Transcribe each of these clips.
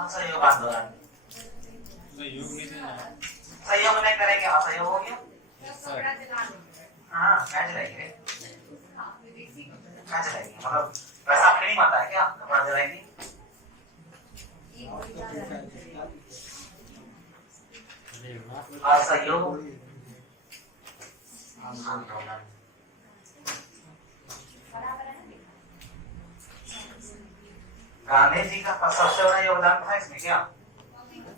असहयोग आंदोलन। सहयोग नहीं करेंगे असहयोग हो गया। हाँ क्या चलाएंगे, क्या चलाएंगे, मतलब पैसा आपने नहीं मानता है क्या कपड़ा चलाएंगे। असहयोग आंदोलन। गांधी जी का सबसे बड़ा योगदान था इसमें, क्या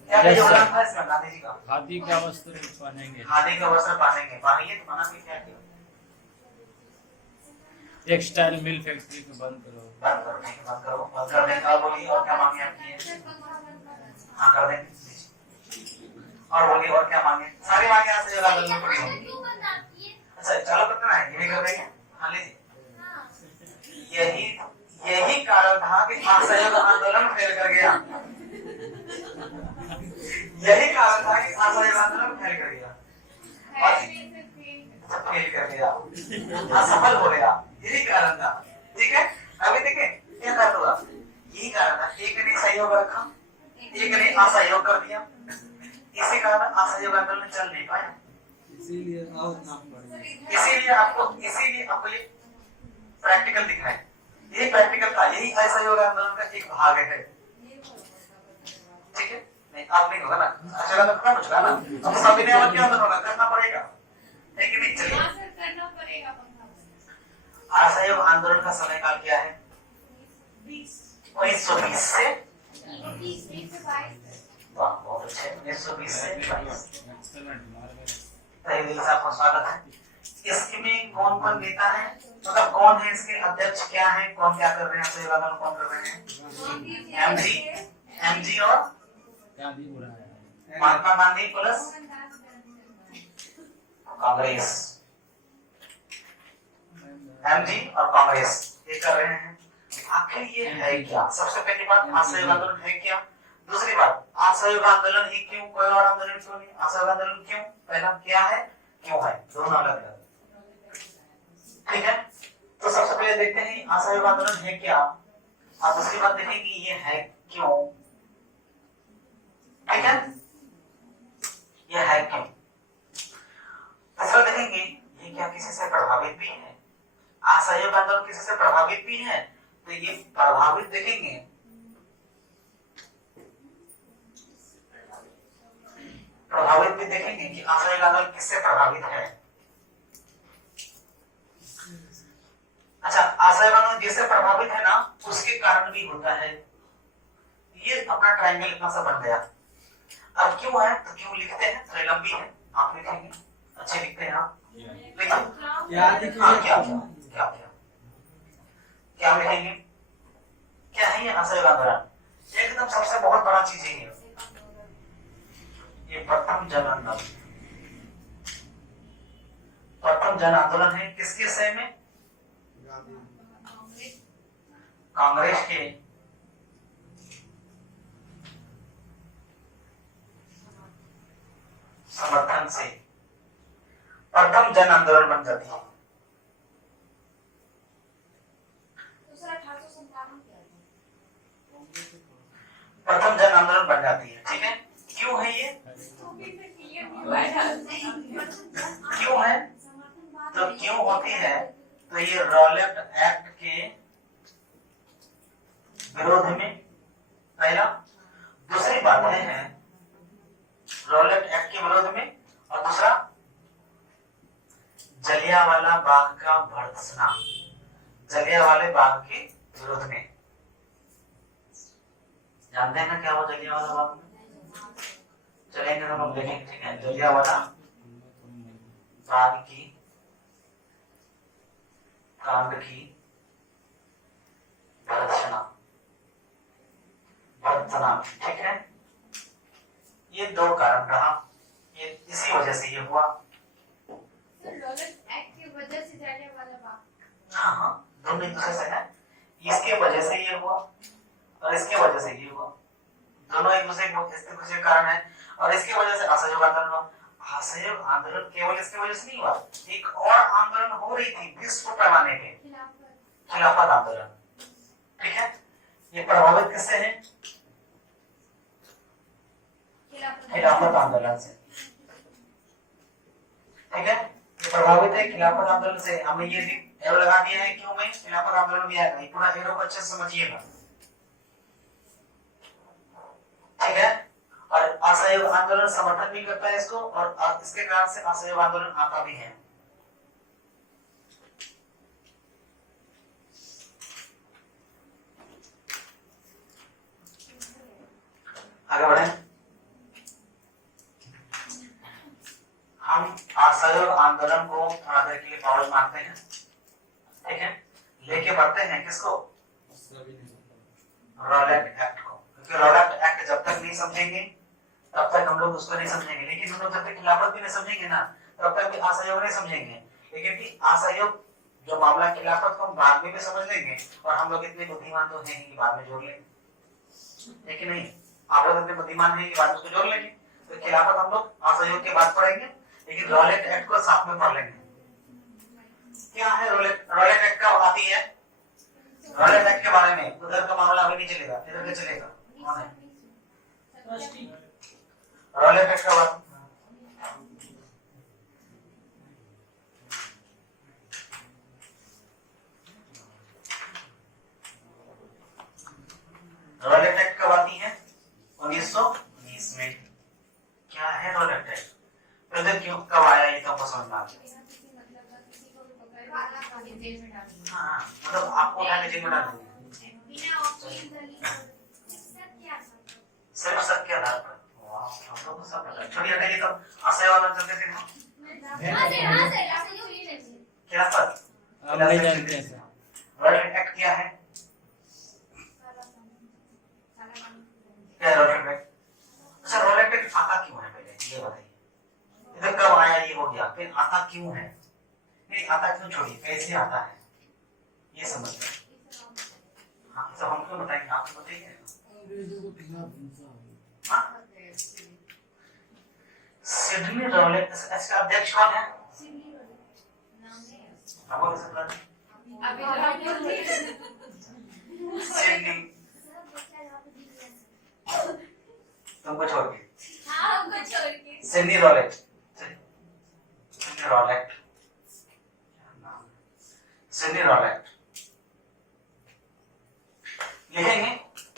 क्या योगदान था इसमें गांधी जी का? खादी का वस्त्र पहनेंगे, खादी का वस्त्र पहनेंगे, पहनिए तो बना के क्या किया? टेक्सटाइल मिल फैक्ट्री को बंद करो। बंद करो, नहीं बंद करो, बंद कर देंगे। और बोलिए और क्या मांगे आपकी? हाँ कर देंगे। और बोलिए और क्या मांगे? सारी मांगे यहाँ से जो लागत पड़ी होंगी। अच्छा चलो करते हैं, ये भी कर देंगे। हाँ लीजिए, यही कारण था कि असहयोग आंदोलन फेल कर गया। यही कारण था कि असहयोग आंदोलन फेल कर गया, फेल कर गया, असफल हो गया। यही कारण था, ठीक है। अभी देखें क्या कारण हुआ, यही कारण था। एक ने सहयोग रखा, एक ने असहयोग कर दिया, इसी कारण असहयोग आंदोलन चल नहीं पाया। इसीलिए आपको ये प्रैक्टिकल दिखाए, यही प्रैक्टिकल था, यही असहयोग आंदोलन का एक भाग है, ठीक है। नहीं आप नहीं होगा ना, अच्छा तो करना पड़ेगा ना, अब सभी ने क्या आंदोलन करना पड़ेगा, है कि नहीं? चलिए करना पड़ेगा। असहयोग आंदोलन का समय काल क्या है? 1920 से 22। बहुत अच्छे, 1920 से 22। तहे दिल से आपका स्वागत है। इसमें कौन कौन नेता है, मतलब कौन है इसके अध्यक्ष, क्या है, कौन क्या कर रहे हैं, असहयोग आंदोलन कौन कर रहे हैं? एमजी और महात्मा गांधी प्लस कांग्रेस। एमजी और कांग्रेस ये कर रहे हैं। आखिर ये है क्या? सबसे पहली बात, असहयोग आंदोलन है क्या? दूसरी बात, असहयोग आंदोलन ही क्यों, कोई और आंदोलन क्यों नहीं? असहयोग आंदोलन क्यों? पहला क्या है, क्यों है, दोनों अलग अलग, ठीक है। तो सबसे पहले देखते हैं असहयोग आंदोलन है क्या, और दूसरी बात देखेंगे ये है क्यों, ठीक है। ये है क्यों, तीसरा देखेंगे ये क्या किसी से प्रभावित भी है, असहयोग आंदोलन किसी से प्रभावित भी है, तो ये प्रभावित देखेंगे, प्रभावित भी देखेंगे कि असहयोग आंदोलन किससे प्रभावित है। अच्छा, असहयोग आंदोलन जिससे प्रभावित है ना, उसके कारण भी होता है। ये अपना ट्रायंगल इतना सा बन गया। अब क्यों है, तो क्यों लिखते हैं, थोड़ी लंबी है, आप लिखेंगे, अच्छे लिखते हैं आप, लिखिए क्या लिखेंगे, क्या है ये असहयोग आंदोलन? एकदम सबसे बहुत बड़ा चीज है ये प्रथम जन आंदोलन। प्रथम जन आंदोलन है किसके समय में? कांग्रेस के समर्थन से प्रथम जन आंदोलन बन जाती है। प्रथम जन आंदोलन बन जाती है, ठीक है। क्यों है ये, क्यों है, तो क्यों होती है, तो ये रॉलेट एक्ट के विरोध में, पहला। दूसरी बात है रॉलेट एक्ट के विरोध में, और दूसरा जलियांवाला बाग का भर्त्सना, जलियांवाले बाग के विरोध में। जानते हैं ना क्या हुआ जलियांवाला बाग में? चलेंगे तो हम देखेंगे, ठीक है। जलियांवाला बाग की कांड की भर्त्सना, ठीक है। ये दो कारण रहा, ये इसी वजह से ये हुआ। हाँ, दोनों एक दूसरे से है, इसके वजह से ये हुआ और इसके वजह से ये हुआ, दोनों एक दूसरे के कारण है, और इसकी वजह से असहयोग आंदोलन हुआ। असहयोग आंदोलन केवल इसकी वजह से नहीं हुआ, एक और आंदोलन हो रही थी विश्व पैमाने पे, खिलाफत आंदोलन, ठीक है। ये प्रभावित किससे है? खिलाफत आंदोलन से। ठीक है, ये प्रभावित है खिलाफत आंदोलन से। हमने ये भी एरो लगा दिया है, क्यों में खिलाफत आंदोलन भी आएगा। ये पूरा एरो को अच्छे से समझिएगा। ठीक है, और असहयोग आंदोलन समर्थन भी करता है इसको, और इसके कारण से असहयोग आंदोलन आता भी है। आगे बढ़े। हम असहयोग आंदोलन को थोड़ा देर के लिए पॉज मारते हैं। ठीक है, लेके बढ़ते हैं किसको, रॉलेट एक्ट को। क्योंकि रॉलेट एक्ट जब तक नहीं समझेंगे तब तक हम लोग उसको नहीं समझेंगे। लेकिन हम लोग जब तक खिलाफत भी नहीं समझेंगे ना तब तक भी असहयोग नहीं समझेंगे। लेकिन असहयोग जो मामला खिलाफत को हम बाद में भी समझ लेंगे, और हम लोग इतने बुद्धिमान तो हैं कि बाद में जोड़ लेंगे। लेकिन नहीं, आप लोग इतने बुद्धिमान हैं कि बाद में उसको जोड़ लेंगे। तो खिलाफत हम लोग असहयोग के बाद पढ़ेंगे, लेकिन रॉलेट एक्ट को साथ में पढ़ लेंगे। क्या है रॉलेट एक्ट कब आती है? रॉलेट एक्ट के बारे में उधर का मामला अभी नहीं चलेगा, इधर का चलेगा। कौन है रॉलेट एक्ट का बात? रॉलेट एक्ट कब आती है? 1919 में। क्या है रॉलेट एक्ट? फिर क्यों कब आया ये तो समझ में आ गया। हाँ, मतलब आपको उठा के जेल में डाल देंगे सिर्फ शक के आधार पर। वाह, हम लोग को सब पता है। छोड़िए हटाइए, तो असहयोग आंदोलन चलते थे ना। खिलाफत हम नहीं जानते हैं सर। रॉलेट एक्ट क्या है? क्या रॉलेट एक्ट? अच्छा, रॉलेट एक्ट आता क्यों है पहले ये बताइए। इधर कब आया ये हो गया, फिर आता क्यों है? नहीं आता क्यों, छोड़िए कैसे आता है ये समझते हैं। हाँ, तो हम क्यों बताएंगे, आप बताइए। हाँ? सिडनी रॉलेट, इसका अध्यक्ष कौन है? सिडनी, तुमको छोड़ के Sydney Rowlatt, Sydney Rowlatt, Sydney Rowlatt लिखेंगे।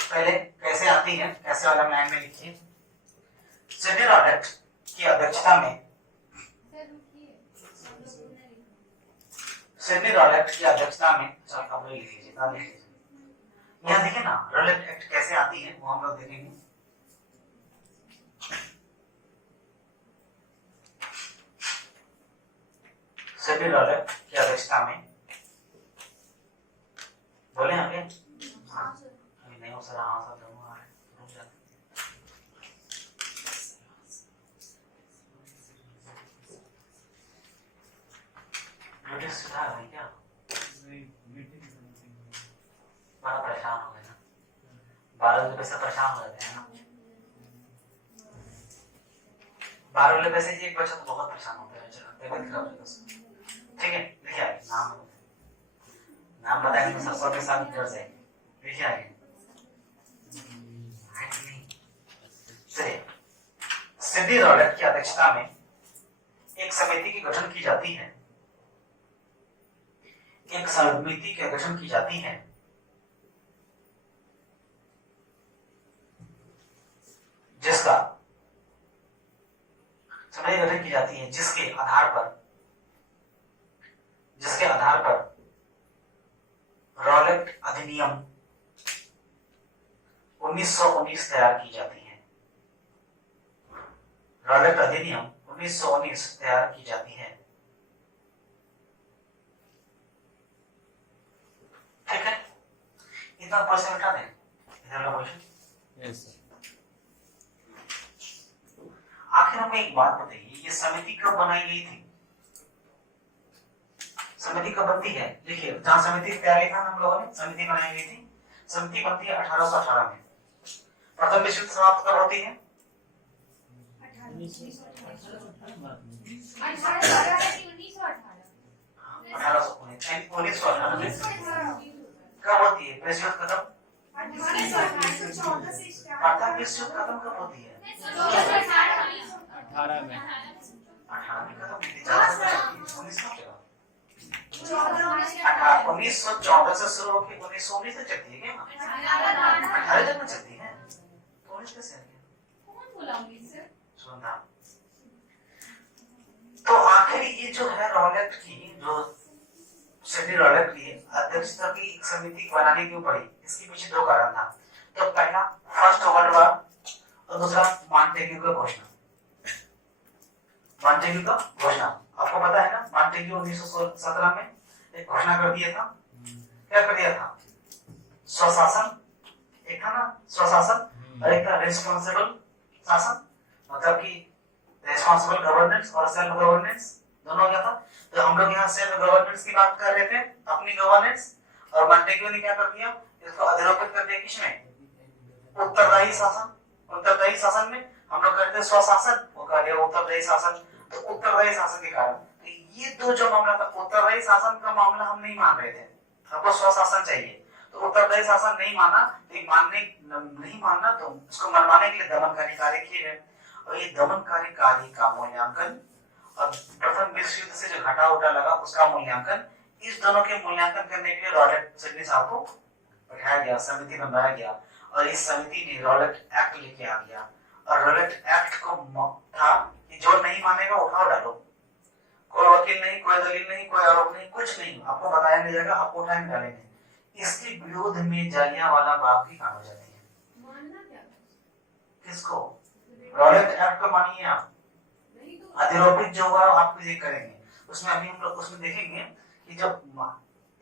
पहले कैसे आती है, कैसे वाला लाइन में लिखिए। सिडनी रॉलेट की अध्यक्षता में, सिडनी रॉलेट की अध्यक्षता में, अब लिख लीजिए, यहाँ देखिए ना रॉलेट एक्ट कैसे आती है वो हम लोग देखेंगे। सिडनी रॉलेट की अध्यक्षता में, बोले आगे। हाँ, अभी नहीं हो सर, हाँ सर दूंगा, रुक जाते। नोटिस सुधार है क्या? बड़ा परेशान हो गए ना, 12 रुपए से परेशान हो जाते हैं ना। 12 रुपए से एक बच्चा तो बहुत परेशान होता है। ठीक है, लिखिए आगे नाम बताएंगे तो सबके साथ जुड़ जाएंगे। लिखिए आगे। सिडनी रॉलेट की अध्यक्षता में एक समिति की गठन की जाती है, एक समिति का गठन की जाती है जिसका समिति गठन की जाती है जिसके आधार पर रॉलेट अधिनियम 1919 तैयार की जाती है। रॉलेट अधिनियम 1919 तैयार की जाती है। ठीक है, इतना क्वेश्चन उठा दें। इधर का क्वेश्चन। Yes sir. आखिर हमें एक बात बताइए, ये समिति कब बनाई गई थी? समिति कब बनती है? देखिए, जहां समिति तैयार लिखा हम लोगों ने, समिति बनाई गई थी। समिति बनती है 1818 में। प्रथम विश्व युद्ध समाप्त कब होती है? 1918 में। कब होती है विश्व युद्ध खत्म? प्रथम विश्व युद्ध खत्म कब होती है? 18 में 18 में खत्म हुई थी, 1914 से शुरू होकर 1919 तक चलती है क्या? 18 तक में चलती है, 19 कैसे है? सुनना। तो आखिर ये जो है रॉलेट की, जो सिडनी रॉलेट की अध्यक्षता की एक समिति बनाने क्यों पड़ी, इसके पीछे दो कारण था। तो पहला फर्स्ट वर्ल्ड वॉर और दूसरा मॉन्टेग्यू का घोषणा। मॉन्टेग्यू का घोषणा आपको पता है ना, मॉन्टेग्यू 1917 में एक घोषणा कर दिया था। क्या कर दिया था? स्वशासन, एक था ना स्वशासन और एक था रिस्पांसिबल शासन, मतलब कि रिस्पांसिबल गवर्नेंस और सेल्फ गवर्नेंस दोनों क्या था। तो हम लोग यहाँ सेल्फ गवर्नेंस की बात कर रहे थे, अपनी गवर्नेंस, और मॉन्टेग्यू ने क्या कर दिया, इसको अधिरोपित कर दिया किसमें? उत्तरदायी शासन। उत्तरदायी शासन में हम लोग कहते हैं स्वशासन, वो कह दिया उत्तरदायी शासन। तो उत्तरदायी शासन के कारण तो ये दो जो मामला था, उत्तरदायी शासन का मामला हम नहीं मान रहे थे, हमको स्वशासन चाहिए। तो उत्तरदायी शासन नहीं माना, तो नहीं मानना, तो उसको मनवाने के लिए दमनकारी कार्य किए गए। और ये दमनकारी कार्य का मूल्यांकन और प्रथम विश्व युद्ध से जो घटा उठा लगा उसका मूल्यांकन, इस दोनों के मूल्यांकन करने के लिए रॉलेट सिडनी साहब को बैठाया गया, समिति बनाया गया। और इस समिति ने रॉलेट एक्ट लेके आ गया। और रॉलेट एक्ट को था कि जो नहीं मानेगा उठाओ डालो, कोई वकील नहीं, कोई दलील नहीं, कोई आरोप नहीं, कुछ नहीं, आपको बताया नहीं जाएगा, आपको उठाएंगे डालेंगे। इसके विरोध में जालियांवाला बाग की कानून जाती है। किसको? रॉलेट एक्ट को मानिए आप, अधिरोपित जो हुआ आपको ये करेंगे। उसमें अभी हम लोग उसमें देखेंगे कि जब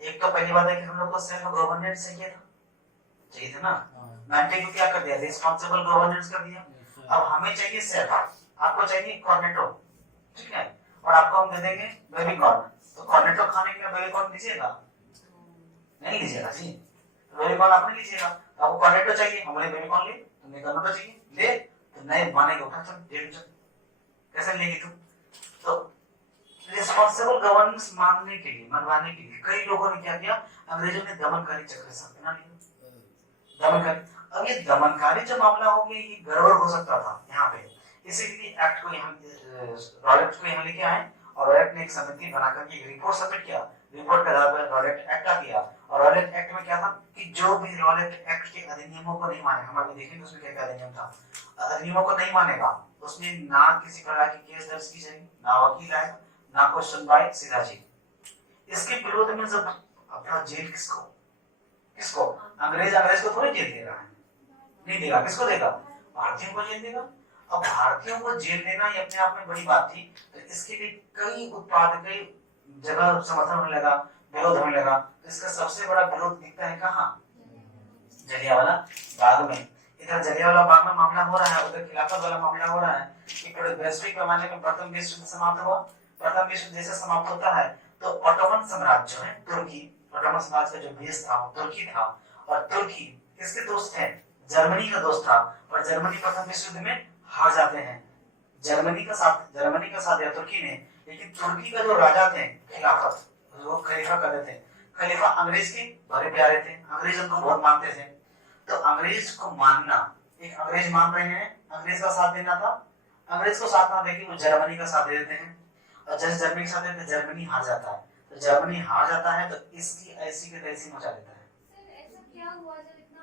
एक तो पहली बात है कि हम लोग को सेल्फ गवर्नेंस चाहिए था ना, मॉन्टेग्यू क्या कर दिया, रिस्पांसिबल गवर्नेंस कर दिया। अब हमें चाहिए सेल्फ, आपको चाहिए कॉर्नेटो, ठीक है, और आपको हम दे देंगे बेबी कॉर्न। तो कॉर्नेटो खाने के लिए बेबी कॉर्न लीजिएगा? नहीं लीजिएगा जी, बेबी कॉर्न आप नहीं लीजिएगा। तो आपको कॉर्नेटो चाहिए, हमने बेबी कॉर्न ले, तुम्हें कॉर्नेटो चाहिए ले, तो नहीं मानेगा उठा चल डेढ़ चल, कैसे लेगी तुम? तो रिस्पांसिबल गवर्नेंस मानने के लिए, मनवाने के लिए कई लोगों ने क्या किया, अंग्रेजों ने दमनकारी चक्र से बना लिया। दमनकारी, अब ये दमनकारी जो मामला हो गया, ये गड़बड़ हो सकता था यहाँ पे, इसीलिए एक्ट को यहाँ रॉलेट को यहाँ लेके आए और रॉलेट ने एक समिति बनाकर के एक रिपोर्ट सबमिट किया। रिपोर्ट के आधार पर रॉलेट एक्ट आ गया। और रॉलेट एक्ट में क्या था कि जो भी रॉलेट एक्ट के अधिनियमों को नहीं माने, हम अभी देखेंगे उसमें क्या क्या अधिनियम था, अधिनियमों को नहीं मानेगा उसमें ना किसी प्रकार की केस दर्ज की जाएगी, ना वकील आएगा, ना कोई सुनवाई, सीधा जेल। इसके विरोध में जब अपना जेल किसको किसको अंग्रेज को थोड़ी जेल दे रहा है, नहीं देगा, किसको देगा? भारतीयों को जेल देगा। अब भारतीयों को जेल देना ये अपने आप में बड़ी बात थी। तो इसके लिए कई उत्पाद, कई जगह समर्थन होने लगा, विरोध होने लगा। तो इसका सबसे बड़ा विरोध दिखता है कहाँ? जलियांवाला बाग में। इधर जलियांवाला बाग में मामला हो रहा है, उधर खिलाफत वाला मामला हो रहा है कि पूरे वैश्विक पैमाने में प्रथम विश्व युद्ध समाप्त हुआ। प्रथम विश्व युद्ध जैसे समाप्त होता है तो ऑटोमन साम्राज्य जो है तुर्की, ऑटोमन साम्राज्य का जो बेस था वो तुर्की था। और तुर्की किसके दोस्त थे? जर्मनी का दोस्त था। और जर्मनी प्रथम विश्व युद्ध में हार जाते हैं। जर्मनी का साथ दिया तुर्की ने, लेकिन तुर्की का जो राजा थे खिलाफत, वो खलीफा कहते थे, खलीफा अंग्रेज के बड़े प्यारे थे, अंग्रेज उनको बहुत मानते थे। तो अंग्रेज को मानना, एक अंग्रेज मान रहे हैं, अंग्रेज का साथ देना था, अंग्रेज को साथ ना देके वो जर्मनी का साथ दे देते हैं। और जैसे जर्मनी के साथ देते जर्मनी हार जाता है। तो जर्मनी हार जाता है तो इसकी ऐसी के तैसी मचा देता है। सर ऐसा क्या हुआ जब इतना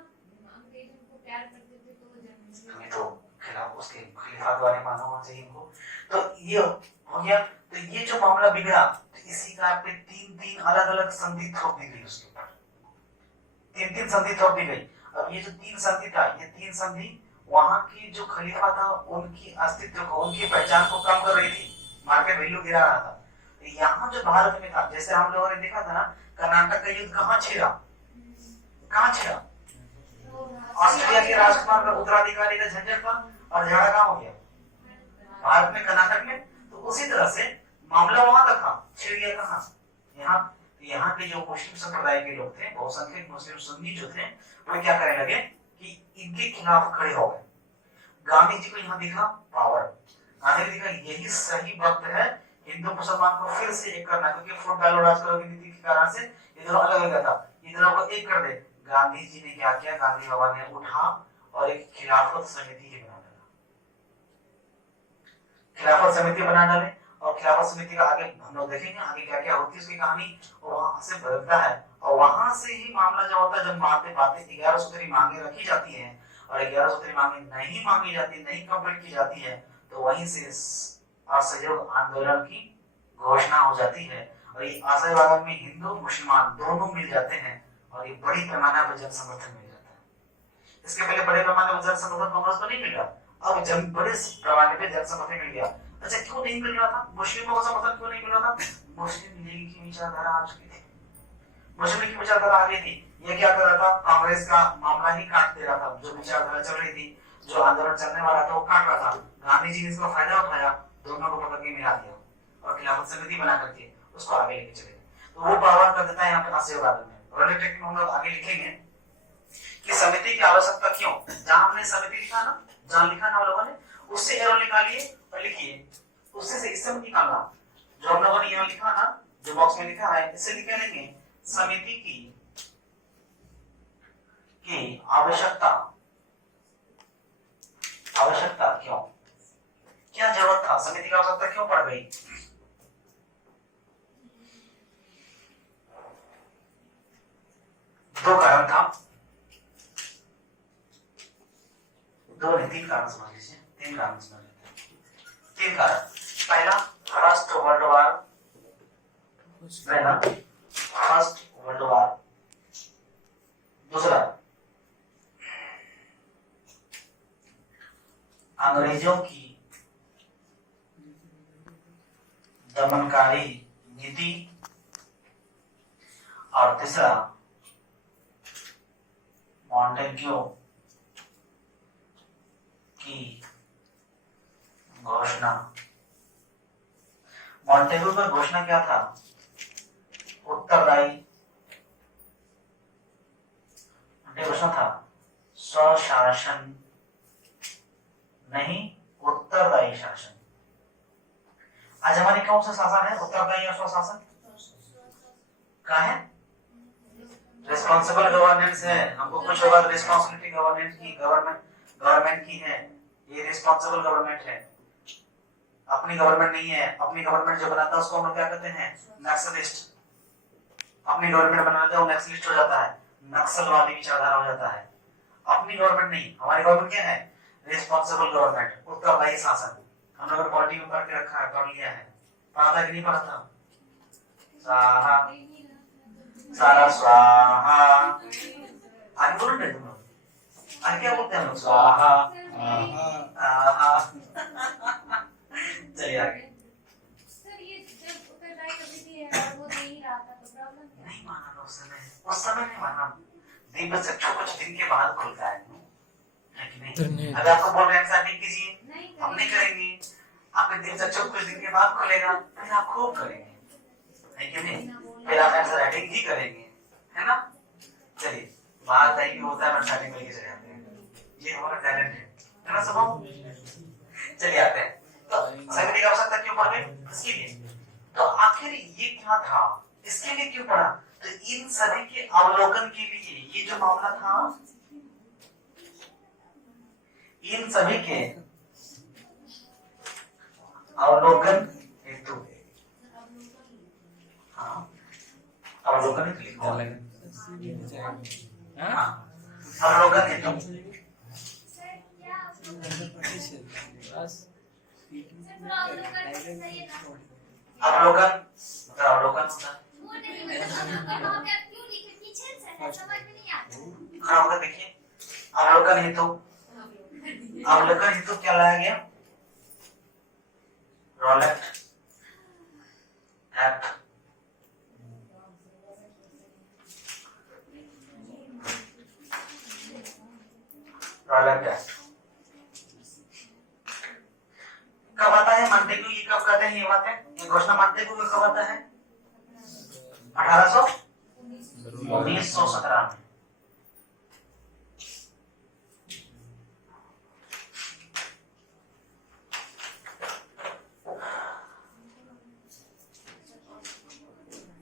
अंग्रेज उनको प्यार करते थे तो जर्मनी तो खिलाफ उसके खिलाफ वाले मानना होना चाहिए इनको। तो ये हो गया। तो ये जो मामला बिगड़ा, तो इसी का पे तीन अलग अलग संधि थोप दी गई उसके ऊपर, तीन संधि थोप दी गई। अब ये जो तीन संधि था, ये तीन संधि वहां की जो खलीफा था उनकी अस्तित्व को, उनकी पहचान को कम कर रही थी, मार्केट वैल्यू गिरा रहा था। यहाँ जो भारत में था, जैसे हम लोगों ने देखा था ना, कर्नाटक का युद्ध कहाँ छिड़ा? ऑस्ट्रेलिया के राजकुमार का उत्तराधिकारी का झंझट था और झगड़ा कहाँ हो गया? भारत में, कर्नाटक में। तो उसी तरह से मामला वहां तक था, छिड़ गया कहाँ? यहाँ के जो मुस्लिम संप्रदाय के लोग थे, बहुसंख्यक मुस्लिम सुन्नी जो थे, वो क्या करने लगे कि इनके खिलाफ खड़े हो गए। गांधी जी को यहाँ दिखा पावर, गांधी जी दिखा यही सही वक्त है हिंदू मुसलमान को फिर से एक करना, क्योंकि फुट डालो राज करो की नीति के कारण से ये दोनों अलग अलग था, ये दोनों को एक कर दे। गांधी जी ने क्या किया? गांधी बाबा ने उठा और एक खिलाफत समिति बना डाला। खिलाफत समिति बना डाले और खिलाफत समिति का आगे हम लोग देखेंगे आगे क्या क्या होती है उसकी कहानी, और वहां से बदलता है और वहां से ही मामला जो होता है जब बातें 11 सूत्री मांगे रखी जाती है और 11 सूत्री मांगे नहीं मांगी जाती, नहीं कंप्लीट की जाती है, तो वहीं से असहयोग आंदोलन की घोषणा हो जाती है और ये असहयोग आंदोलन में हिंदू मुसलमान दोनों मिल जाते हैं और ये बड़ी पैमाने पर जन समर्थन मिल जाता है। इसके पहले बड़े पैमाने पर जन समर्थन कांग्रेस को नहीं मिला, अब जन बड़े पैमाने पे जन समर्थन मिल गया। अच्छा क्यों नहीं मिल रहा था, मुस्लिमों का समर्थन क्यों नहीं मिल रहा था? मुस्लिम लीग की विचारधारा आ चुकी थी, मुस्लिम लीग की विचारधारा आ गई थी। ये क्या कर रहा था, कांग्रेस का मामला ही काट दे रहा था, जो विचारधारा चल रही थी, जो आंदोलन चलने वाला था वो काट रहा था। गांधी जी ने इसका फायदा उठाया, दोनों को पकड़ के मिला दिया और खिलाफत समिति बना करके उसको आगे लेके चले गए। तो वो पावर कर देता है यहाँ पे असहयोग आंदोलन में। रोलेटेक में हम लोग आगे लिखेंगे कि समिति की आवश्यकता क्यों, जहां हमने समिति लिखा ना, जहां लिखा ना लोगों ने, उससे एरो निकालिए और लिखिए, उससे से इससे मत निकालना। जो हम लोगों ने यहाँ लिखा ना, जो बॉक्स में लिखा है, इससे लिख लेंगे समिति की आवश्यकता, आवश्यकता क्यों, क्या जरूरत था, समिति की आवश्यकता क्यों पड़ गई? दो कारण था, दो नहीं तीन कारण समझ लीजिए, तीन कारण समझ लीजिए, तीन कारण। पहला फर्स्ट वर्ल्ड वार, पहला फर्स्ट वर्ल्ड वार, दूसरा अंग्रेजों की दमनकारी नीति और तीसरा मॉन्टेग्यू की घोषणा। मॉन्टेग्यू का घोषणा क्या था, उत्तरदायी घोषणा था, स्वशासन नहीं उत्तरदायी शासन। आज हमारी कौन सा शासन है, उत्तरदायी या स्वशासन? क्या है? रिस्पॉन्सिबल गवर्नेंस है, हमको कुछ होगा रिस्पॉन्सिबिलिटी गवर्नेंस की, गवर्नमेंट की है, ये रिस्पॉन्सिबल गवर्नमेंट है, अपनी गवर्नमेंट नहीं है। अपनी गवर्नमेंट जो बनाता है उसको हम लोग क्या कहते हैं, नक्सलिस्ट। अपनी गवर्नमेंट बनाता है वो नक्सलिस्ट हो जाता है, नक्सलवादी विचारधारा हो जाता है। अपनी गवर्नमेंट नहीं, हमारी गवर्नमेंट क्या है, रिस्पॉन्सिबल गवर्नमेंट, उत्तरदायी शासन। हम लोग पॉलिटी में पढ़ के रखा है, पढ़ लिया है, पढ़ा था कि नहीं पढ़ा था? सारा सारा स्वाहा, आगे बोलो ना तुम लोग, आगे क्या बोलते हैं हम लोग? स्वाहा, चलिए आगे। सर ये जब उत्तरदायी कमेटी है और वो नहीं रहा था तो प्रॉब्लम क्या? नहीं माना था उस समय नहीं माना। दिन बस कुछ दिन के बाद खुलता है, नहीं? अगर आपको बोल रहे हैं शादी कीजिए, हम नहीं करेंगे, आपके दिन से कुछ दिन के बाद खुलेगा, फिर आप खूब करेंगे, है कि नहीं? फिर आप ऐसा राइटिंग ही करेंगे, है ना? चलिए बात आई होता है, शादी में लेके चले जाते हैं, ये हमारा टैलेंट है ना सब। चलिए आते हैं, तो समिति की आवश्यकता क्यों पड़ गई, इसके लिए। तो आखिर ये क्या था, इसके लिए क्यों पड़ा? तो इन सभी के अवलोकन के लिए, ये जो मामला था इन सभी के अवलोकन हेतु, हाँ अवलोकन हेतु लिखो, हाँ अवलोकन हेतु, सर क्या अवलोकन मतलब अवलोकन होता है। वो नहीं मतलब वहां पे आप क्यों लिखे पीछे से है, समझ में नहीं आता। खड़ा होकर देखिए, अवलोकन हेतु, अवलोकन हेतु क्या लाया गया, रॉलेट एक्ट, रॉलेट एक्ट कब आता है, मॉन्टेग्यू ये कब कहते हैं, ये बात है, ये घोषणा मॉन्टेग्यू का कब आता है, 1917 में।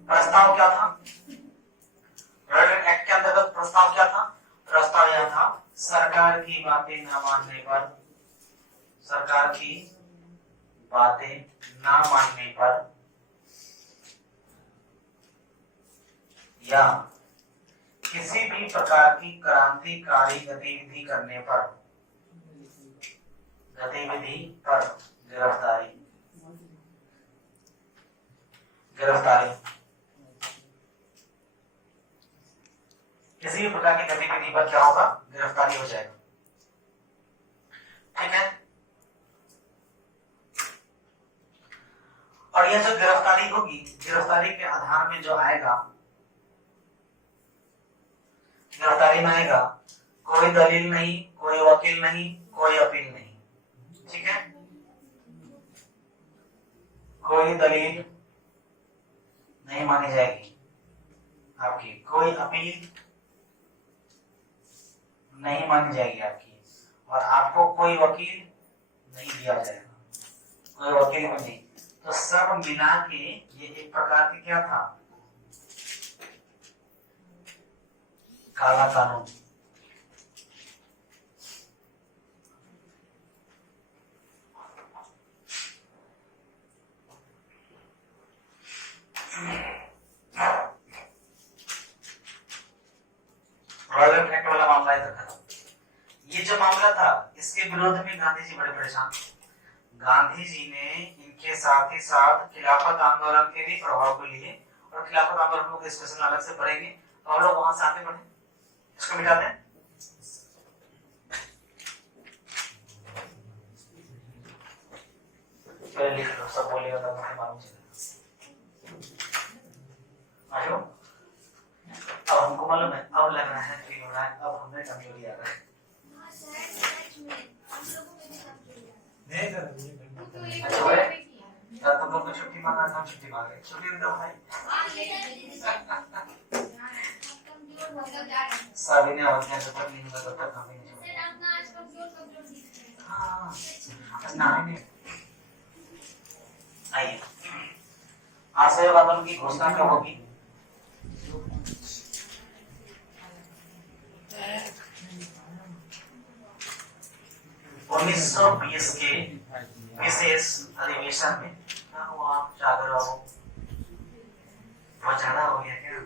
प्रस्ताव क्या था, रॉलेट एक्ट के अंतर्गत प्रस्ताव क्या था? प्रस्ताव यह था, सरकार की बातें न मानने पर, सरकार की बातें ना मानने पर या किसी भी प्रकार की क्रांतिकारी गतिविधि करने पर गिरफ्तारी गिरफ्तारी किसी भी प्रकार की गतिविधि पर क्या होगा? गिरफ्तारी हो जाएगा। ठीक है। और यह जो गिरफ्तारी होगी, गिरफ्तारी के आधार में जो आएगा, गिरफ्तारी में आएगा कोई दलील नहीं, कोई वकील नहीं, कोई अपील नहीं। ठीक है। कोई दलील नहीं मानी जाएगी आपकी, कोई अपील नहीं मानी जाएगी आपकी, और आपको कोई वकील नहीं दिया जाएगा, कोई वकील भी नहीं। तो सब मिला के ये एक प्रकार की क्या था? काला कानून। रॉयल एक्ट वाला मामला है था। ये जो मामला था, इसके विरोध में गांधी जी बड़े परेशान थे। गांधी जी ने इनके साथ ही साथ खिलाफत आंदोलन के भी प्रभाव को लिए, और खिलाफत आंदोलन को डिस्कशन अलग से पढ़ेंगे, तो हम लोग वहां से आगे बढ़े। इसको मिटाते हैं। पहले लिख लो, सब बोलेगा तब मुझे मालूम चलेगा। आयो, अब हमको मालूम है, अब लग रहा है फील हो रहा है, अब हमें कमजोरी आ रहा है। हाँ सच में हम लोगों में भी कमजोरी आ नहीं सर, तो एक अच्छा बार है? में किया तब तुम लोग को छुट्टी मांगा था, छुट्टी मांगे, छुट्टी दे दो भाई। हाँ ले कमजोर होता जा रहा है साबित नहीं होते जब तक नहीं होगा तब तक हम नहीं सर। अपना आज कमजोर दिख रहे हैं। हाँ नहीं आइए, असहयोग आंदोलन की घोषणा कब होगी? उन्नीस सौ 20 के विशेष अधिवेशन में। क्या हुआ सागर बाबू, बहुत ज्यादा हो गया क्या?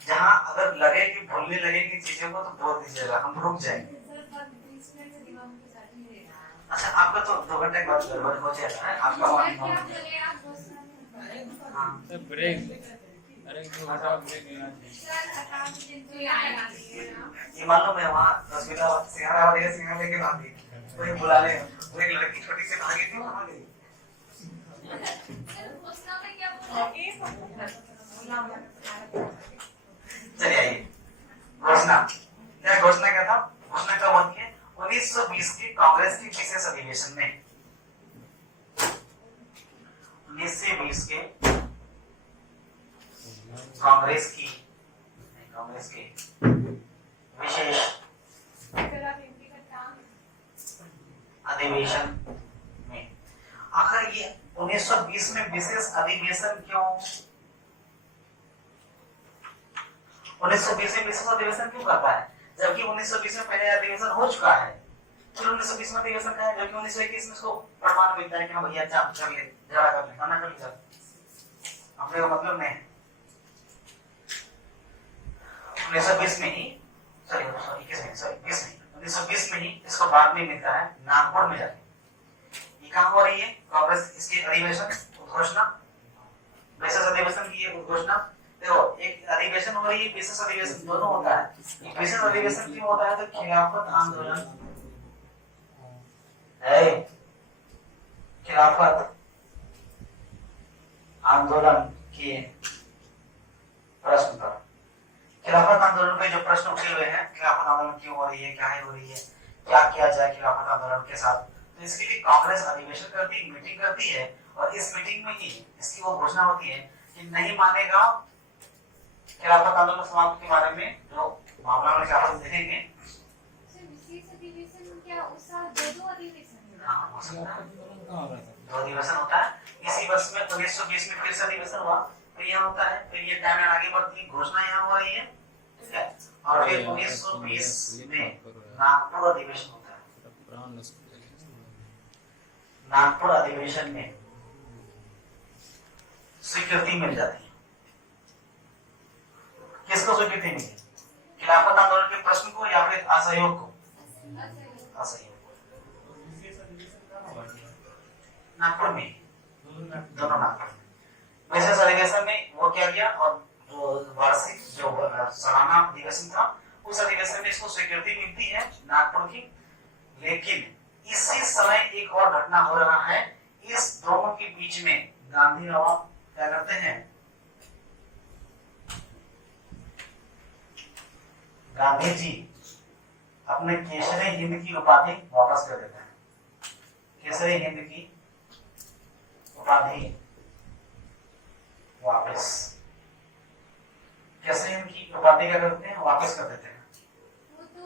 जहाँ अगर लगे कि भूलने लगेगी चीजों को तो बोल दीजिएगा, हम रुक जाएंगे। अच्छा, आपका तो 2 घंटे के बाद गड़बड़ हो जाएगा है आपका। हाँ ब्रेक, अरे 2 घंटा ब्रेक लेना। ये मालूम है वहाँ रसगुल्ला सिंघाड़ा वाले सिंघाड़ा लेके भागी, कोई बुला ले, वो एक लड़की छोटी सी भागी थी, कहाँ गई? चलिए आइए, घोषणा। क्या घोषणा क्या था? घोषणा कब होती है? 1920 के कांग्रेस के विशेष अधिवेशन में। 1920 के कांग्रेस के विशेष अधिवेशन में। आखिर ये 1920 में विशेष अधिवेशन क्यों? 1920 में विशेष अधिवेशन क्यों करता है, जबकि 1920 में पहले अधिवेशन हो चुका है? फिर 1920 में अधिवेशन का है, जबकि 1921 में इसको प्रमाण मिलता है कि हाँ भैया अच्छा कर ले, जरा कर ले, खाना कर ले, अपने को मतलब नहीं है। 1920 में ही, सॉरी 1920 में ही इसको बाद में मिलता है नागपुर में जाके। ये कहाँ हो रही है कांग्रेस? इसकी अधिवेशन घोषणा, विशेष अधिवेशन की घोषणा। देखो, एक अधिवेशन हो रही है, विशेष अधिवेशन, दोनों होता है। विशेष अधिवेशन क्यों होता है? तो खिलाफत आंदोलन है, खिलाफत आंदोलन के प्रश्न पर, खिलाफत आंदोलन पे जो प्रश्न उठे हुए हैं, खिलाफत आंदोलन क्यों हो रही है, क्या हो रही है, क्या किया जाए खिलाफत आंदोलन के साथ, तो इसके लिए कांग्रेस अधिवेशन करती है, मीटिंग करती है, और इस मीटिंग में ही इसकी वो घोषणा होती है कि नहीं मानेगा खिलाफत आंदोलन समाप्त के बारे में जो मामला में क्या हम देखेंगे। विशेष अधिवेशन क्या उस साल दो अधिवेशन? हाँ, हो सकता है कहाँ हो रहा था? 2 अधिवेशन होता है। इसी वर्ष में 1920 में फिर से अधिवेशन हुआ, फिर यहाँ होता है, फिर ये टाइम आगे बढ़ती, घोषणा यहाँ हो रही है, ठीक है। और फिर 1920 में नागपुर अधिवेशन होता है। नागपुर अधिवेशन में स्वीकृति मिल जाती है। किसको स्वीकृति मिली? खिलाफत आंदोलन के प्रश्न को या फिर असहयोग को? असहयोग को। नागपुर में, दोनों नागपुर में। विशेष अधिवेशन में वो क्या किया, और जो वार्षिक जो सालाना अधिवेशन था, उस अधिवेशन में इसको स्वीकृति मिलती है नागपुर की। लेकिन इसी समय एक और घटना हो रहा है, इस दोनों के बीच में गांधी बाबा क्या करते हैं, गांधी जी अपने केसरी हिंद की उपाधि वापस कर देते हैं। केसरी हिंद की उपाधि वापस, केसरी हिंद की उपाधि क्या करते हैं, वापस कर देते हैं। वो तो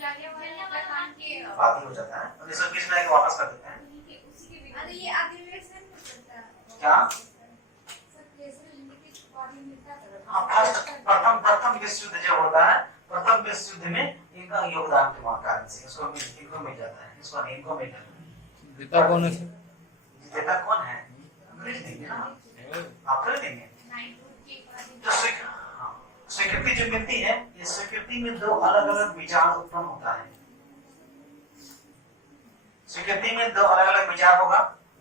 जालियांवाला कांड के बाकी हो जाता है, 1920 में वापस कर देते हैं। उसी के अरे ये अधिवेशन में चलता है क्या? सब केसरी हिंद की उपाधि मिलता है। हाँ, प्रथम विश्व युद्ध जो होता है, प्रथम विश्व युद्ध में इनका योगदान के कारण से इसको मिल जाता है, इसको इनको मिल जाता है। जीता कौन है? विजेता कौन है? अंग्रेज देंगे ना, आप देंगे। तो स्वीकृति जो मिलती है, ये स्वीकृति में दो अलग अलग विचार उत्पन्न होता है। स्वीकृति में दो अलग अलग विचार होगा।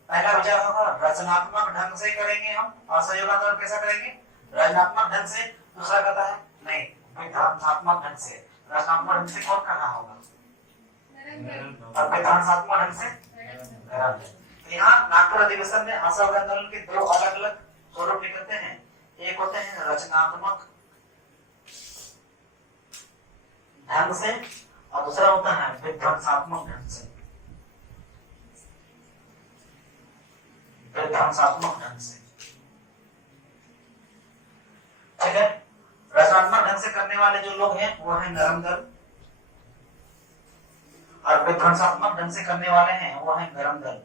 पहला विचार होगा रचनात्मक ढंग से करेंगे हम, असहयोग आंदोलन कैसा करेंगे, रचनात्मक ढंग से। दूसरा कहता है नहीं, विधानात्मक ढंग से। रचनात्मक ढंग से कौन करना होगा, और विधानात्मक ढंग से। यहाँ नागपुर अधिवेशन में असहयोग आंदोलन के दो अलग अलग स्वरूप निकलते हैं। एक होते हैं रचनात्मक ढंग से, और दूसरा होता है विध्वंसात्मक ढंग से। विध्वंसात्मक ढंग से, ठीक है। रचनात्मक ढंग से करने वाले जो लोग हैं वो है नरम दल, और विध्वंसात्मक ढंग से करने वाले हैं वो है गरम दल,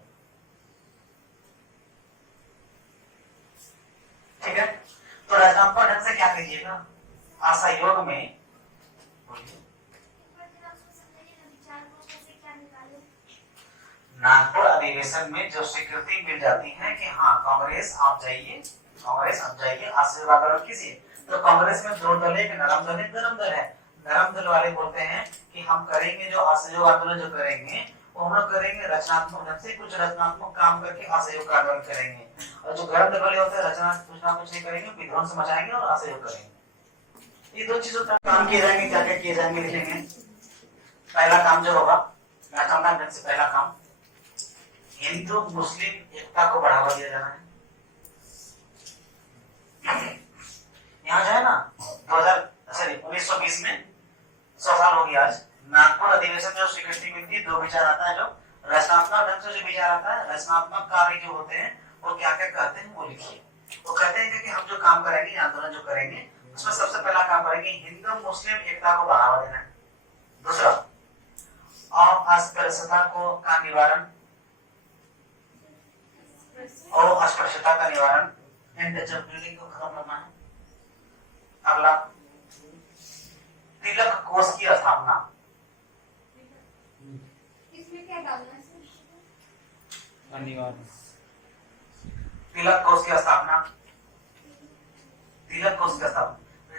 ठीक है। तो रचनात्मक ढंग से क्या कहिएगा, असहयोग में नागपुर अधिवेशन में जो स्वीकृति मिल जाती है कि हाँ कांग्रेस आप जाइए, कांग्रेस आप जाइए, असहयोग आंदोलन कीजिए। तो कांग्रेस में दो दल है, एक नरम दल है, गरम दल है। नरम दल वाले बोलते हैं कि हम करेंगे जो असहयोग आंदोलन जो करेंगे वो हम लोग करेंगे रचनात्मक ढंग से, कुछ रचनात्मक काम करके असहयोग का आंदोलन करेंगे। और जो गरम दल वाले होते हैं रचनात्मक कुछ नहीं करेंगे, विध्वंस मचाएंगे और असहयोग करेंगे। ये दो चीजों का काम किए जाएंगे, क्या क्या किए जाएंगे लिखेंगे। पहला काम जो होगा रचनात्मक ढंग से, पहला काम हिंदू मुस्लिम एकता को बढ़ावा दिया जाना है। यहाँ जो है ना 1920 में 100 साल हो गया आज, नागपुर अधिवेशन जो स्वीकृति मिलती है, दो विचार आता है। जो रचनात्मक ढंग से जो विचार आता है, रचनात्मक कार्य जो होते हैं वो क्या क्या कहते हैं वो लिखिए। वो कहते हैं कि हम जो काम करेंगे, आंदोलन जो करेंगे, उसमें सबसे पहला काम करेंगे हिंदू मुस्लिम एकता को बढ़ावा देना है। दूसरा अस्पृश्यता को का निवारण और अस्पृश्यता का निवारण, इनटचेबिलिटी को खत्म करना है। अगला तिलक कोष की स्थापना। इसमें क्या डालना है सर? अनिवार्य। तिलक कोष की स्थापना, तिलक कोष की स्थापना।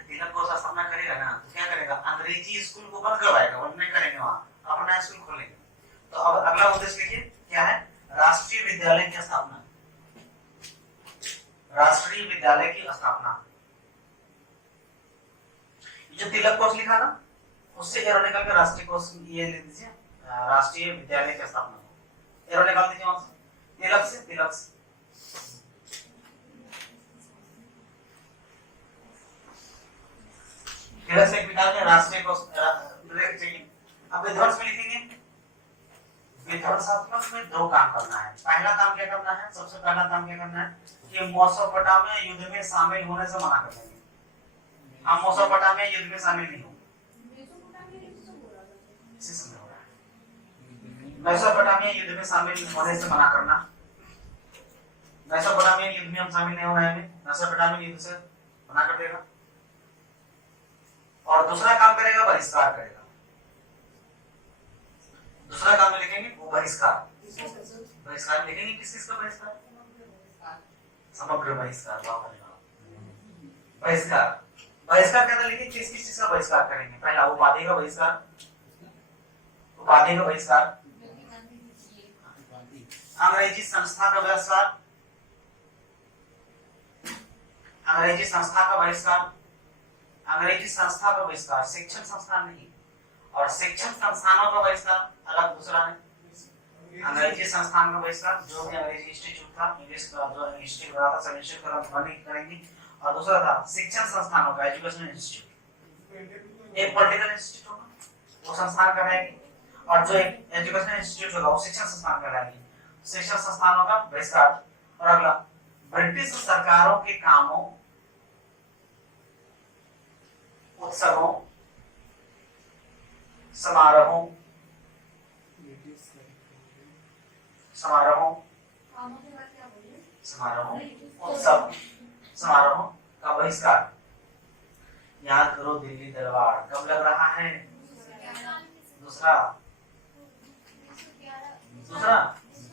तिलक कोष स्थापना करेगा ना तो क्या करेगा, अंग्रेजी स्कूल को बंद करवाएगा, वो नहीं करेंगे, वहां अपना स्कूल खोलेंगे। तो अब अगला उद्देश्य लिखिए क्या है, राष्ट्रीय विद्यालय की स्थापना। राष्ट्रीय विद्यालय की स्थापना। जो तिलक कोष लिखा ना, उससे एरो निकाल के राष्ट्रीय कोष ये ले दीजिए, राष्ट्रीय विद्यालय की स्थापना। एरो निकाल दीजिए वहां से, तिलक से, तिलक से। तिलक से निकाल के राष्ट्रीय कोष चाहिए। अब विध्वंस में लिखेंगे, विध्वंसात्मक में दो काम करना है। पहला काम क्या करना है, सबसे पहला काम क्या करना है कि मेसोपोटामिया युद्ध में शामिल होने से मना कर देंगे। हम मेसोपोटामिया युद्ध में शामिल नहीं होंगे। मेसोपोटामिया युद्ध में शामिल होने से मना करना। मेसोपोटामिया युद्ध में हम शामिल नहीं होना है, मेसोपोटामिया युद्ध से मना कर देगा। और दूसरा काम करेगा, बहिष्कार करेगा। दूसरा काम में लिखेंगे वो बहिष्कार। बहिष्कार लिखेंगे, किस चीज का बहिष्कार? समग्र बहिष्कार। बहिष्कार, बहिष्कार के अंदर लिखिए किस किस चीज का बहिष्कार करेंगे। पहला उपाधि का बहिष्कार, उपाधि का बहिष्कार, अंग्रेजी संस्था का बहिष्कार, अंग्रेजी संस्था का बहिष्कार, अंग्रेजी संस्था का बहिष्कार, शिक्षण संस्थान नहीं, और शिक्षण संस्थानों का बहिष्कार अलग दूसरा है। अंग्रेजी संस्थान का बहिष्कार, जो भी अंग्रेजी इंस्टीट्यूट था, इंग्लिश का जो इंस्टीट्यूट रहा था, सब इंस्टीट्यूट बंद करेंगे। और दूसरा था शिक्षण संस्थानों का, एजुकेशनल इंस्टीट्यूट, एक पॉलिटिकल इंस्टीट्यूट होगा वो संस्थान कहलाएगी, और जो एक एजुकेशनल इंस्टीट्यूट होगा वो शिक्षण संस्थान कहलाएगी। शिक्षण संस्थानों का बहिष्कार। और अगला, ब्रिटिश सरकारों के कामों, उत्सवों, समारोहों, समारोहों, समारोहों, उत्सव समारोह का बहिष्कार। याद करो दिल्ली दरबार कब लग रहा है? दूसरा, दूसरा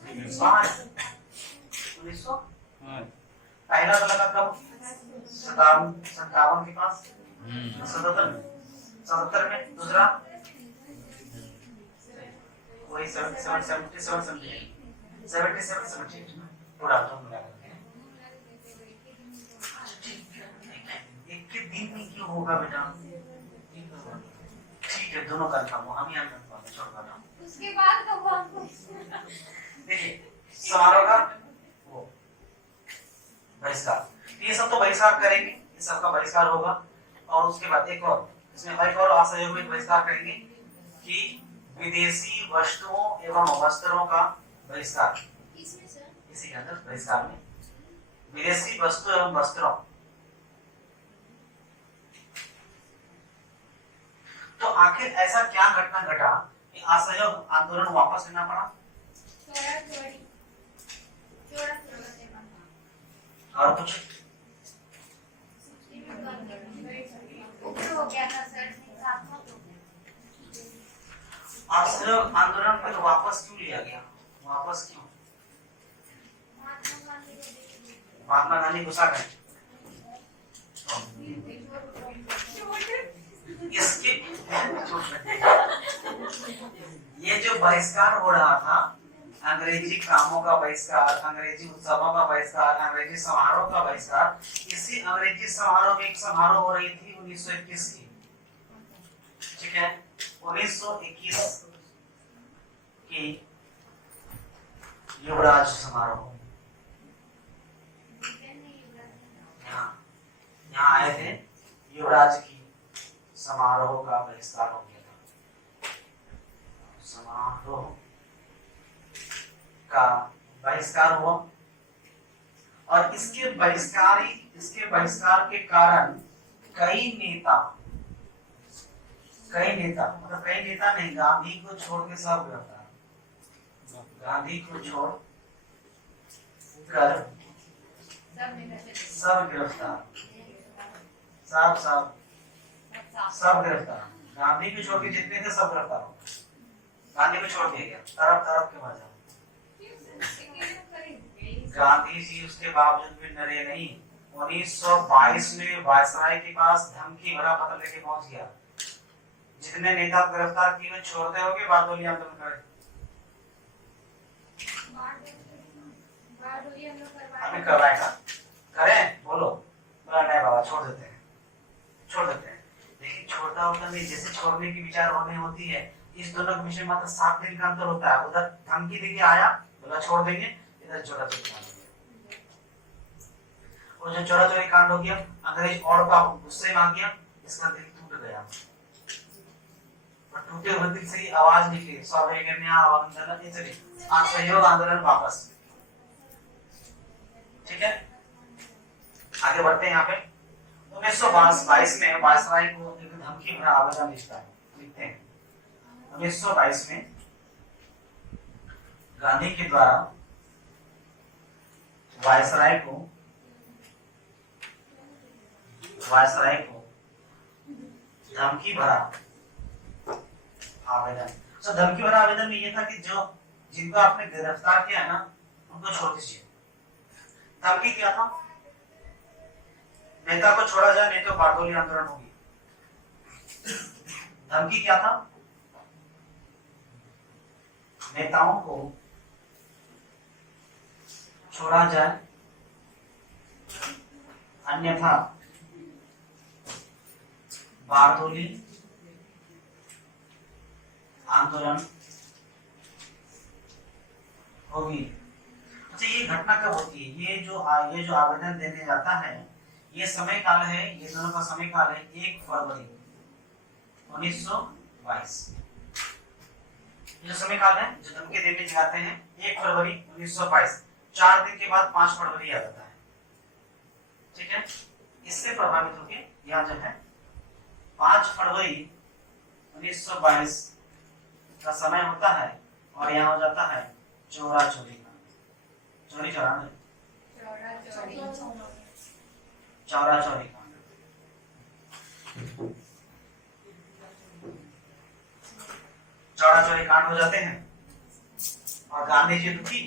1900, पहला तो लगा कब? 57 के पास, 77 में। दूसरा वही 77 पूरा तो मिला करके। एक के दिन में क्यों होगा बेटा? ठीक है, दोनों कंफर्म हो, हम ही कंफर्म है, छोड़ दो। उसके बाद कब हमको देखिए समारोह का वो बहिष्कार, ये सब तो बहिष्कार करेंगे, ये सब का बहिष्कार होगा। और उसके बाद एक और, इसमें एक और असहयोग में बहिष्कार करेंगे कि विदेशी वस्तुओं एवं वस्त्रों का बहिष्कार। इसमें सर, इसी के अंदर बहिष्कार में विदेशी वस्तु एवं वस्त्रों। तो आखिर ऐसा क्या घटना घटा कि असहयोग आंदोलन वापस लेना पड़ा? और कुछ हो गया था सर, असहयोग आंदोलन फिर वापस क्यों लिया गया? वापस क्यों? महात्मा गांधी गुस्सा गए। इसके ये जो बहिष्कार हो रहा था, अंग्रेजी कामों का बहिष्कार, अंग्रेजी उत्सवों का बहिष्कार, अंग्रेजी समारोह का बहिष्कार, इसी अंग्रेजी समारोह में एक समारोह हो रही थी 1921 की, ठीक है, 1921 की युवराज समारोह। यहाँ आए थे, युवराज की समारोह का बहिष्कार हो गया था। समारोह का बहिष्कार हुआ, और इसके बहिष्कार के कारण कई नेता मतलब कई नेता नहीं, गांधी को छोड़ के सब गिरफ्तार, गांधी को छोड़ कर सब गिरफ्तार, सब गिरफ्तार। गांधी को छोड़ के जितने थे सब गिरफ्तार हो गए। गांधी को छोड़ दिया गया, तरफ के मर जाओ। गांधी जी उसके बावजूद भी डरे नहीं। 1922 में वायसराय के पास धमकी भरा पत्र लेके पहुंच गया, जितने नेता गिरफ्तार किए हुए छोड़ते होगे, बारडोली आंदोलन करें। हमें करवाएगा, करें बोलो, बोला नहीं बाबा छोड़ देते हैं। लेकिन छोड़ता होता नहीं, जैसे छोड़ने की विचार होने होती है, इस दोनों के विषय मात्र 7 दिन का अंतर होता है। उधर धमकी देके आया, बोला छोड़ देंगे, इधर चोरा चोरी कांड हो गया। और जो चोरा चोरी कांड हो गया, अंग्रेज और का गुस्से में आ गया, इसका दिल टूट गया। और टूटे हुए दिल से ही आवाज निकली, असहयोग आंदोलन वापस। ठीक है, आगे बढ़ते हैं। यहाँ पे 1922 में वायसराय को एक धमकी भरा आवेदन लिखते हैं। 1922 में गांधी के द्वारा वायसराय को धमकी भरा आवेदन। तो धमकी भरा आवेदन में यह था कि जो जिनको आपने गिरफ्तार किया ना उनको छोड़ दीजिए। धमकी क्या था? नेता को छोड़ा जाए नहीं तो बारदोली आंदोलन होगी। धमकी क्या था? नेताओं को छोड़ा जाए अन्यथा बारदोली आंदोलन होगी। अच्छा, ये घटना कब होती है? ये जो आवेदन देने जाता है, ये समय काल है, ये दोनों का समय काल है 1 फरवरी 1922। ये जो समय काल है, जो धमकी देने जाते हैं 1 फरवरी 1922, 4 दिन के बाद 5 फरवरी आ जाता है। ठीक है, इससे प्रभावित होकर यहाँ जो है 5 फरवरी 1922 का समय होता है और यहाँ हो जाता है चोरा चोरी का चोरी कांड। चौरा चोरी कांड। चौरा चोरी कांड हो जाते हैं और गांधी जी दुखी,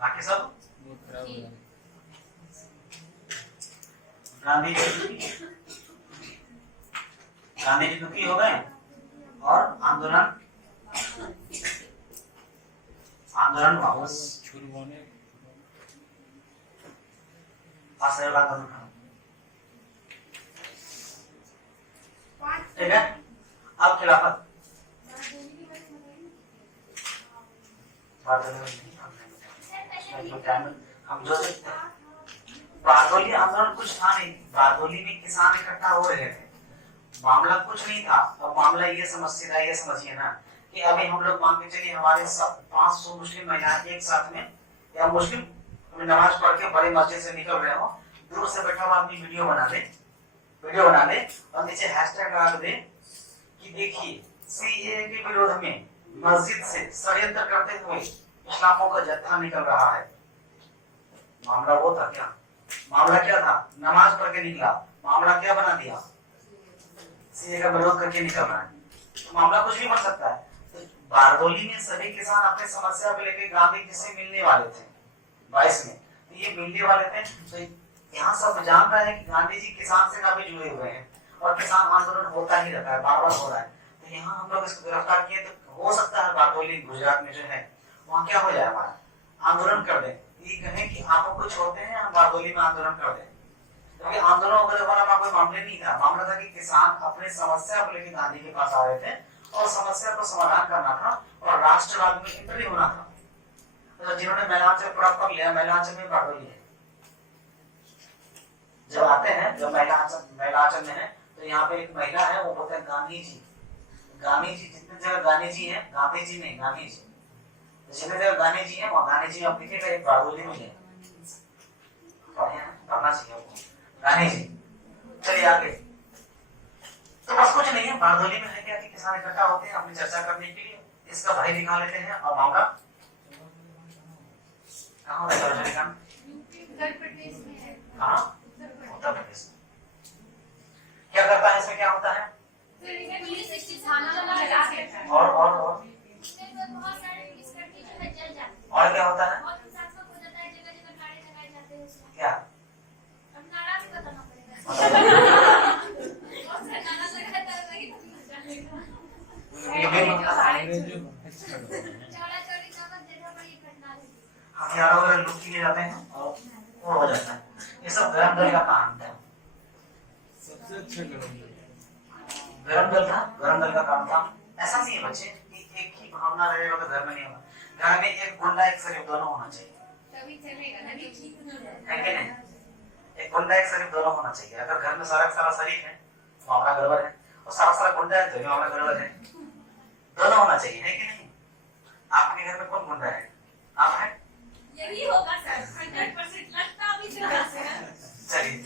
बाकी सब गांधी जी दुखी हो गए और आंदोलन वापस असहयोग आंदोलन। ठीक है, अब खिलाफत हम जो बारदोली आंदोलन कुछ था नहीं। बारदोली में किसान इकट्ठा हो रहे थे, मामला कुछ नहीं था। अब मामला ये समझिए ना कि अभी हम लोग मान के चलिए हमारे 500 मुस्लिम महिलाएं एक साथ में या मुस्लिम नमाज पढ़ के बड़े मस्जिद से निकल रहे हो, दूर से बैठा हुआ आदमी वीडियो बना ले और नीचे हैशटैग लगा दे कि देखिए सीएए के विरोध में मस्जिद से षड्यंत्र करते हुए इस्लामों का जत्था निकल रहा है। मामला वो था क्या? मामला क्या था? नमाज पढ़ के निकला, मामला क्या बना दिया? सीएए का विरोध करके निकल रहा है। तो मामला कुछ भी बन सकता है। तो बारदोली में सभी किसान अपने समस्या को लेकर गांधी जी से मिलने वाले थे 22 में। तो ये मिलने वाले थे, तो यहाँ सब जान रहे हैं कि गांधी जी किसान से काफी जुड़े हुए हैं और किसान आंदोलन होता ही रहता है, बार बार हो रहा है। तो यहाँ हम लोग इसको गिरफ्तार किए, तो हो सकता है बारदोली गुजरात में जो है वहाँ क्या हो जाए, हमारा आंदोलन कर दे, ये कहें कि आप हमको छोड़ते हैं, हम बारदोली में आंदोलन कर दें। क्योंकि आंदोलन वगैरह वाला कोई मामले नहीं था। मामला था कि किसान अपने समस्या को लेकर गांधी के पास आ रहे थे और समस्या को समाधान करना था और राष्ट्रवाद में एंट्री होना था। तो जिन्होंने महिलांचल प्राप्त कर लिया, महिलांचल में बारदोली है। जब आते हैं, जब महिलांचल में है, तो यहाँ पे एक महिला है, वो बोलते हैं गांधी जी। जितने जगह गांधी जी है, गांधी जी नहीं, गांधी जी जितने जगह गांधी जी है, वहाँ गांधी जी आप दिखेगा एक बारदोली में है, पढ़ना चाहिए गांधी जी। चलिए आगे। तो बस कुछ नहीं है, बारदोली में है क्या कि किसान इकट्ठा होते हैं अपनी चर्चा करने के लिए, इसका भाई दिखा लेते हैं। और मामला कहाँ होता है? उत्तर प्रदेश में है। कहाँ? उत्तर प्रदेश। क्या करता है इसमें, क्या होता है? पुलिस थाना लगा देता है और बहुत सारे पुलिस कर्मी जो है जल जाते हैं और क्या होता है? और हिंसात्मक हो जाता है, जगह जगह नारे लगाए जाते हैं उसमें। क्या? अब नारा भी बताना पड़ेगा। बहुत सारे नारा लगाए जाते हैं। चौरा चोरी का देखा बड़ी घटना है। हथियारों वगैरह लूट के ले जाते हैं और वो हो जाता है। ये सब गरम दल का काम था। सबसे अच्छा गरम दल का काम था। ऐसा नहीं है बच्चे कि एक ही भावना रहेगा तो घर में नहीं होगा। घर में एक गुंडा एक शरीफ दोनों होना चाहिए, तभी चलेगा ना, नहीं ठीक है कि नहीं? एक गुंडा एक शरीफ दोनों होना चाहिए। अगर घर में सारा सारा शरीफ है तो मामला गड़बड़ है, और सारा सारा गुंडा है तो मामला गड़बड़ है। दोनों होना चाहिए, है कि नहीं? आपके घर में कौन गुंडा है? आप हैं? यही होगा सर, 100% लगता अभी से। चलिए